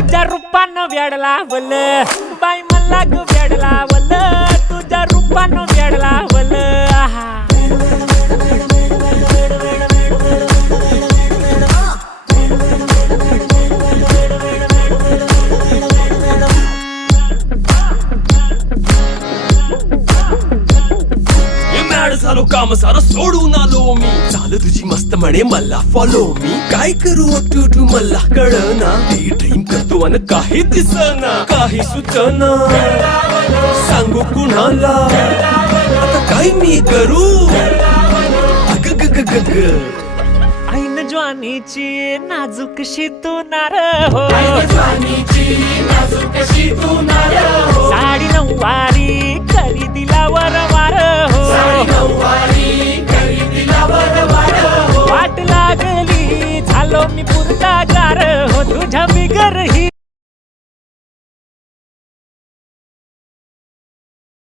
तुझ्या रूपानं वेड लावल बाई मला ग वेड लावल तुझ्या रूपानं वेड लावल आहा झालो काम सारं सोडून आलो मी चाल तुझी मस्त म्हणे मला फॉलो मी काय करू टू मला कळना ती ड्रीम करतो अन काही दिसना काही सुचना सांगू कुणाला आता काय मी करू अग ग ग ग ग ऐन ज्वानीची नाजूकशी तू नार हो साडी नऊवारी करी दिला वरवार हो वाट लागली झालो मी पुरता गार हो तुझ्या बिगर ही